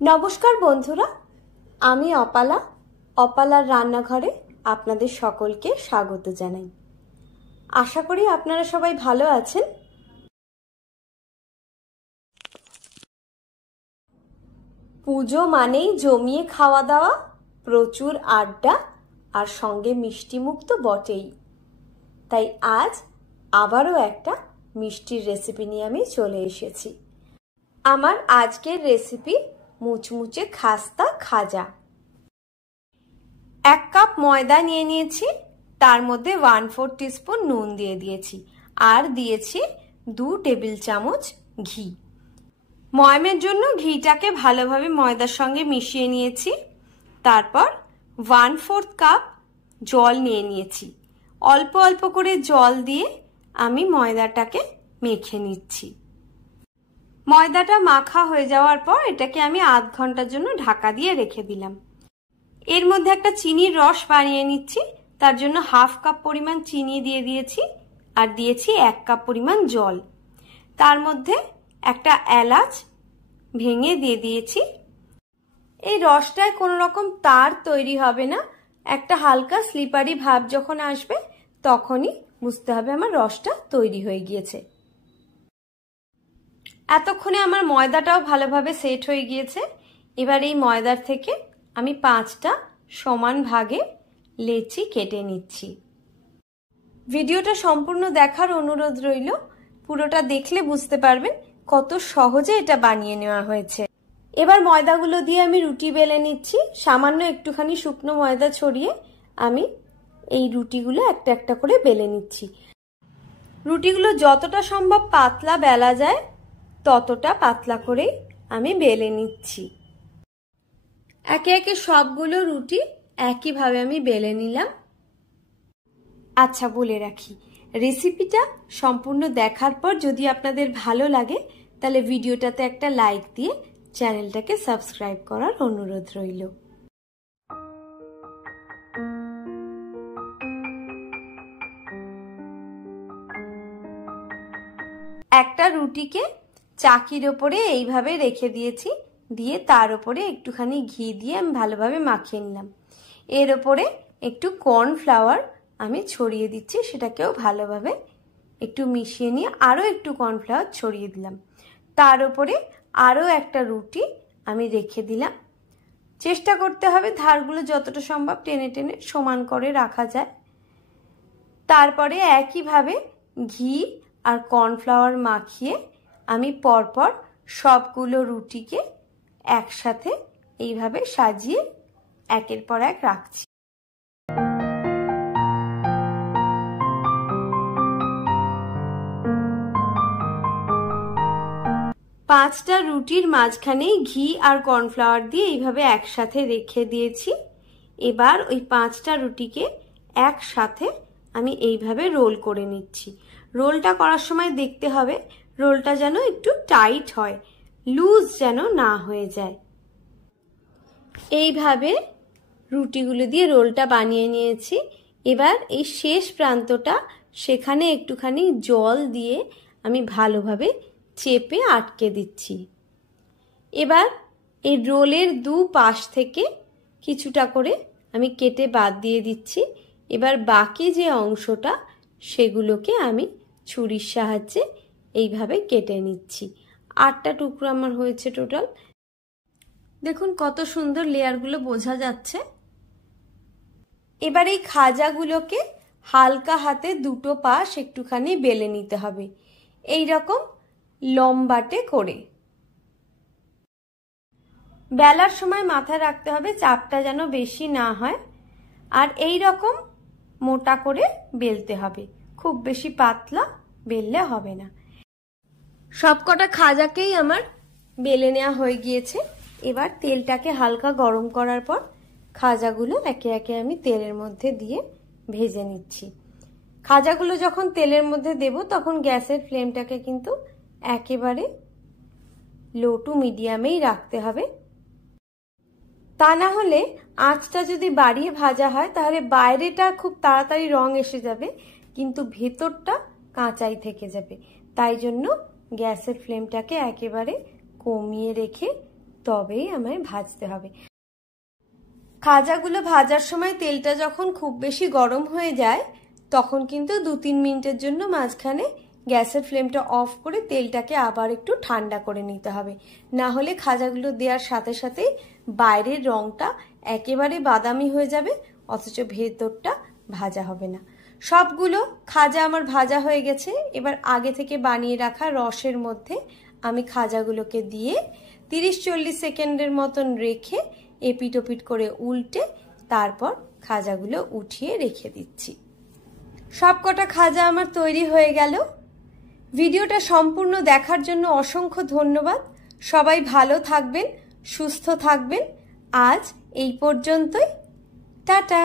নমস্কার বন্ধুরা, আমি অপালা। অপালার রান্নাঘরে আপনাদের সকলকে স্বাগত জানাই। আশা করি আপনারা সবাই ভালো আছেন। পুজো মানেই জমিয়ে খাওয়া দাওয়া, প্রচুর আড্ডা আর সঙ্গে মিষ্টি মুখ তো বটেই। তাই আজ আবারও একটা মিষ্টির রেসিপি নিয়ে আমি চলে এসেছি। আমার আজকের রেসিপি মুচমুচে খাস্তা খাজা। 1 কাপ ময়দা নিয়ে নিয়েছি, তার মধ্যে 1/4 টিস্পুন নুন দিয়ে দিয়েছি আর দিয়েছি 2 টেবিল চামচ ঘি। ময়মের জন্য ঘিটাকে ভালোভাবে ময়দার সঙ্গে মিশিয়ে নিয়েছি। তারপর 1/4 কাপ জল নিয়ে নিয়েছি। অল্প অল্প করে জল দিয়ে আমি ময়দাটাকে মেখে নিচ্ছি। ময়দাটা মাখা হয়ে যাওয়ার পর এটাকে আমি আধ ঘন্টার জন্য ঢাকা দিয়ে রেখে দিলাম। এর মধ্যে একটা চিনির রস বানিয়ে নিচ্ছি। তার জন্য 1/2 কাপ পরিমাণ চিনি দিয়ে দিয়েছি আর দিয়েছি 1 কাপ পরিমাণ জল। তার মধ্যে একটা এলাচ ভেঙে দিয়ে দিয়েছি। এই রসটায় কোনো রকম তার তৈরি হবে না, একটা হালকা স্লিপারি ভাব যখন আসবে তখনই বুঝতে হবে আমার রসটা তৈরি হয়ে গিয়েছে। এতক্ষণে আমার ময়দাটাও ভালোভাবে সেট হয়ে গিয়েছে। এবার এই ময়দার থেকে আমি 5টা সমান ভাগে লেচি কেটে নিচ্ছি। ভিডিওটা সম্পূর্ণ দেখার অনুরোধ রইল। পুরোটা দেখলে বুঝতে পারবেন কত সহজে এটা বানিয়ে নেওয়া হয়েছে। এবার ময়দাগুলো দিয়ে আমি রুটি বেলে নিচ্ছি। সামান্য একটুখানি শুকনো ময়দা ছড়িয়ে আমি এই রুটিগুলো একটা একটা করে বেলে নিচ্ছি। রুটিগুলো যতটা সম্ভব পাতলা বেলা যায় ততটা পাতলা করে আমি বেলে নিচ্ছি। একে একে সবগুলো রুটি একইভাবে আমি বেলে নিলাম। আচ্ছা, বলে রাখি, রেসিপিটা সম্পূর্ণ দেখার পর যদি আপনাদের ভালো লাগে তাহলে ভিডিওটাতে একটা লাইক দিয়ে চ্যানেলটাকে সাবস্ক্রাইব করার অনুরোধ রইল। একটা রুটিকে চাকির ওপরে এইভাবে রেখে দিয়েছি, দিয়ে তার উপরে একটুখানি ঘি দিয়ে আমি ভালোভাবে মাখিয়ে নিলাম। এর ওপরে একটু কর্নফ্লাওয়ার আমি ছড়িয়ে দিচ্ছি, সেটাকেও ভালোভাবে একটু মিশিয়ে নিয়ে আরও একটু কর্নফ্লাওয়ার ছড়িয়ে দিলাম। তার উপরে আরও একটা রুটি আমি রেখে দিলাম। চেষ্টা করতে হবে ধারগুলো যতটা সম্ভব টেনে টেনে সমান করে রাখা যায়। তারপরে একইভাবে ঘি আর কর্নফ্লাওয়ার মাখিয়ে আমি পরপর সবগুলো রুটিকে একসাথে এইভাবে সাজিয়ে একের পর এক রাখছি। পাঁচটা রুটির মাঝখানে ঘি আর কর্নফ্লাওয়ার দিয়ে এইভাবে একসাথে রেখে দিয়েছি। এবার ওই 5টা রুটিকে একসাথে আমি এইভাবে রোল করে নিচ্ছি। রোলটা করার সময় দেখতে হবে রোলটা যেন একটু টাইট হয়, লুজ যেন না হয়ে যায়। এইভাবে রুটিগুলো দিয়ে রোলটা বানিয়ে নিয়েছি। এবার এই শেষ প্রান্তটা সেখানে একটুখানি জল দিয়ে আমি ভালোভাবে চেপে আটকে দিচ্ছি। এবার এই রোলের 2 পাশ থেকে কিছুটা করে আমি কেটে বাদ দিয়ে দিচ্ছি। এবার বাকি যে অংশটা সেগুলোকে আমি ছুরির সাহায্যে এইভাবে কেটে নিচ্ছি। 8টা টুকরো আমার হয়েছে টোটাল। দেখুন কত সুন্দর লেয়ারগুলো বোঝা যাচ্ছে। এবার এই খাজাগুলোকে হালকা হাতে দুটো পাশ একটুখানি বেলে নিতে হবে, এই রকম লম্বাটে করে। বেলার সময় মাথায় রাখতে হবে চাপটা যেন বেশি না হয়, আর এই রকম মোটা করে বেলতে হবে, খুব বেশি পাতলা বেললে হবে না। সবকটা খাজাকেই আমার বেলে নেওয়া হয়ে গিয়েছে। এবার তেলটাকে হালকা গরম করার পর খাজাগুলো একে একে আমি তেলের মধ্যে দিয়ে ভেজে নিচ্ছি। খাজাগুলো যখন তেলের মধ্যে দেব তখন গ্যাসের ফ্লেমটাকে কিন্তু একেবারে লো টু মিডিয়ামেই রাখতে হবে। তা না হলে আঁচটা যদি বাড়িয়ে ভাজা হয় তাহলে বাইরেটা খুব তাড়াতাড়ি রং এসে যাবে, কিন্তু ভেতরটা কাঁচাই থেকে যাবে। তাই জন্য গ্যাসের ফ্লেমটাকে একেবারে কমিয়ে রেখে তবেই আমায় ভাজতে হবে। খাজাগুলো ভাজার সময় তেলটা যখন খুব বেশি গরম হয়ে যায় তখন কিন্তু 2-3 মিনিটের জন্য মাঝখানে গ্যাসের ফ্লেমটা অফ করে তেলটাকে আবার একটু ঠান্ডা করে নিতে হবে, না হলে খাজাগুলো দেওয়ার সাথে সাথেই বাইরের রংটা একেবারে বাদামি হয়ে যাবে, অথচ ভেতরটা ভাজা হবে না। সবগুলো খাজা আমার ভাজা হয়ে গেছে। এবার আগে থেকে বানিয়ে রাখা রসের মধ্যে আমি খাজাগুলোকে দিয়ে 30-40 সেকেন্ডের মতন রেখে এপিট ওপিট করে উল্টে তারপর খাজাগুলো উঠিয়ে রেখে দিচ্ছি। সবকটা খাজা আমার তৈরি হয়ে গেল। ভিডিওটা সম্পূর্ণ দেখার জন্য অসংখ্য ধন্যবাদ। সবাই ভালো থাকবেন, সুস্থ থাকবেন। আজ এই পর্যন্তই। টাটা।